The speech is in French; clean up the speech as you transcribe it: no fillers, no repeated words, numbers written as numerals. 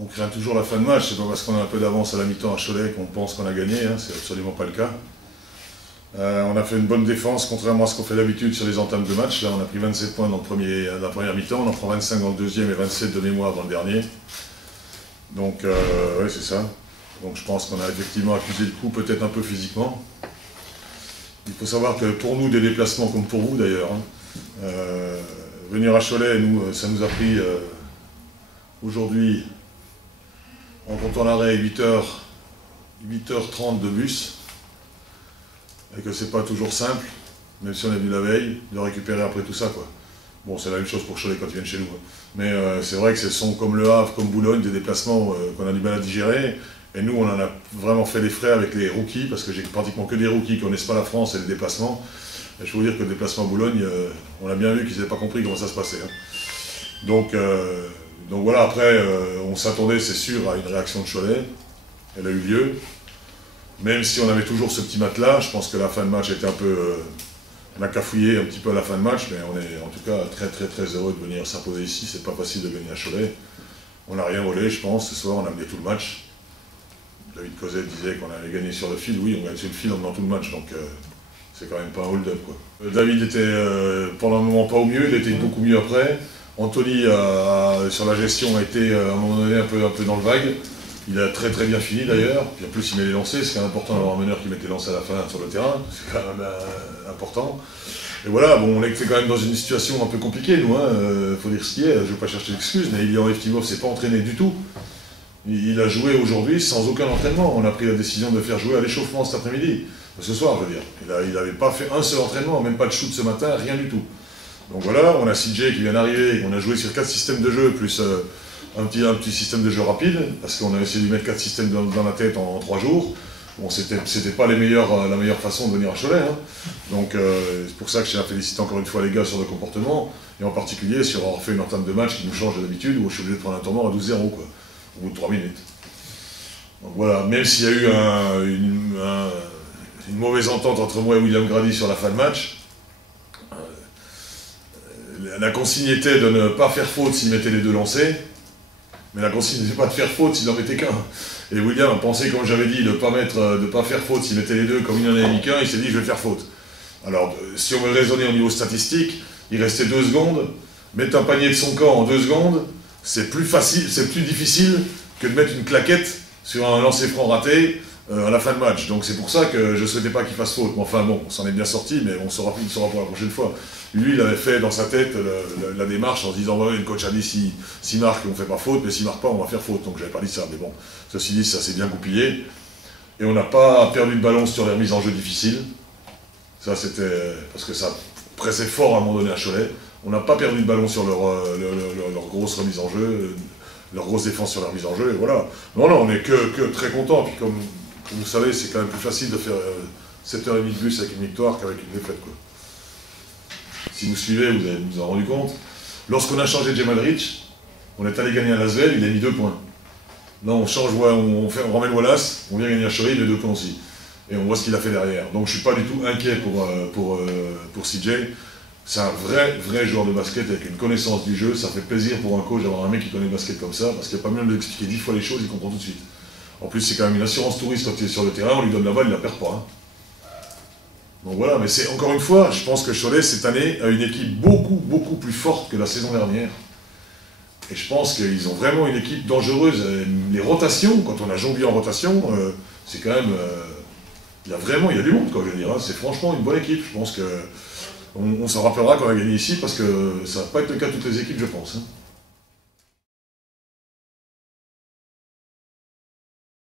On craint toujours la fin de match, c'est pas parce qu'on a un peu d'avance à la mi-temps à Cholet qu'on pense qu'on a gagné, hein, c'est absolument pas le cas. On a fait une bonne défense, contrairement à ce qu'on fait d'habitude sur les entames de match. Là, on a pris 27 points dans la première mi-temps, on en prend 25 dans le deuxième et 27 de mémoire dans le dernier. Donc, ouais, c'est ça. Donc je pense qu'on a effectivement accusé le coup, peut-être un peu physiquement. Il faut savoir que pour nous, des déplacements comme pour vous d'ailleurs, hein, venir à Cholet, nous, ça nous a pris aujourd'hui, en comptant l'arrêt, 8h30 de bus. Et que c'est pas toujours simple, même si on a vu la veille, de récupérer après tout ça, quoi. Bon, c'est la même chose pour Cholet quand ils viennent chez nous. Hein. Mais c'est vrai que ce sont comme Le Havre, comme Boulogne, des déplacements qu'on a du mal à digérer. Et nous, on en a vraiment fait les frais avec les rookies, parce que j'ai pratiquement que des rookies qui connaissent pas la France et les déplacements. Et je peux vous dire que le déplacement à Boulogne, on a bien vu qu'ils n'avaient pas compris comment ça se passait. Hein. Donc voilà, après, on s'attendait, c'est sûr, à une réaction de Cholet. Elle a eu lieu. Même si on avait toujours ce petit matelas, je pense que la fin de match était un peu... on a cafouillé un petit peu à la fin de match, mais on est en tout cas très heureux de venir s'imposer ici. C'est pas facile de gagner à Cholet. On n'a rien volé, je pense. Ce soir, on a mené tout le match. David Cosette disait qu'on allait gagner sur le fil. Oui, on gagne sur le fil en menant tout le match, donc c'est quand même pas un hold-up, quoi. David était pendant un moment pas au mieux, il était beaucoup mieux après. Anthony, sur la gestion, a été à un moment donné un peu dans le vague. Il a très bien fini d'ailleurs, puis en plus il met les lancers, c'est quand même important d'avoir un meneur qui met les lancers à la fin sur le terrain, c'est quand même important. Et voilà, bon, on était quand même dans une situation un peu compliquée, nous, hein, faut dire ce qui est, je ne veux pas chercher d'excuses, mais Ilian Eftimov ne s'est pas entraîné du tout. Il a joué aujourd'hui sans aucun entraînement, on a pris la décision de faire jouer à l'échauffement cet après-midi, ce soir je veux dire. Il n'avait pas fait un seul entraînement, même pas de shoot ce matin, rien du tout. Donc voilà, on a CJ qui vient d'arriver, on a joué sur 4 systèmes de jeu, plus... un petit système de jeu rapide, parce qu'on a essayé de mettre 4 systèmes dans la tête en 3 jours. Bon, c'était pas la meilleure façon de venir à Cholet. Hein. Donc c'est pour ça que je tiens à féliciter encore une fois les gars sur le comportement, et en particulier sur avoir fait une entame de match qui nous change d'habitude, où je suis obligé de prendre un tournoi à 12-0, quoi, au bout de 3 minutes. Donc voilà, même s'il y a eu une mauvaise entente entre moi et William Grady sur la fin de match, la consigne était de ne pas faire faute s'il mettait les deux lancers. Mais la consigne n'était pas de faire faute s'il n'en mettait qu'un. Et William a pensé, comme j'avais dit, de ne pas faire faute s'il mettait les deux, comme il n'en avait mis qu'un, il s'est dit je vais faire faute. Alors, si on veut raisonner au niveau statistique, il restait 2 secondes. Mettre un panier de son camp en 2 secondes, c'est plus difficile que de mettre une claquette sur un lancer franc raté à la fin de match. Donc c'est pour ça que je ne souhaitais pas qu'il fasse faute. Mais enfin bon, on s'en est bien sorti, mais il saura pour la prochaine fois. Lui, il avait fait dans sa tête la démarche en se disant ouais, le coach a dit s'il marque, on ne fait pas faute, mais s'il ne marque pas, on va faire faute. Donc j'avais pas dit ça. Mais bon, ceci dit, ça s'est bien goupillé. Et on n'a pas perdu de ballon sur les remises en jeu difficiles. Ça, c'était parce que ça pressait fort à un moment donné à Cholet. On n'a pas perdu de ballon sur leur grosse remise en jeu, leur grosse défense sur la remise en jeu, et voilà. Non, on n'est que très content. Puis comme vous savez, c'est quand même plus facile de faire 7h30 de bus avec une victoire qu'avec une défaite, quoi. Si vous suivez, vous allez vous en rendu compte. Lorsqu'on a changé Jamal Rich, on est allé gagner à Lasvel, il a mis 2 points. Là, on change, on ramène Wallace, on vient gagner à Cholet, il met 2 points aussi. Et on voit ce qu'il a fait derrière. Donc je ne suis pas du tout inquiet pour CJ. C'est un vrai joueur de basket avec une connaissance du jeu. Ça fait plaisir pour un coach d'avoir un mec qui connaît le basket comme ça, parce qu'il n'y a pas besoin de lui expliquer 10 fois les choses, il comprend tout de suite. En plus, c'est quand même une assurance touriste quand il est sur le terrain, on lui donne la balle, il ne la perd pas. Hein. Donc voilà, mais c'est encore une fois, je pense que Cholet, cette année, a une équipe beaucoup plus forte que la saison dernière. Et je pense qu'ils ont vraiment une équipe dangereuse. Les rotations, quand on a jonglé en rotation, c'est quand même... il y a du monde, quoi, je veux dire. Hein. C'est franchement une bonne équipe. Je pense qu'on s'en rappellera quand on a gagné ici, parce que ça ne va pas être le cas de toutes les équipes, je pense. Hein.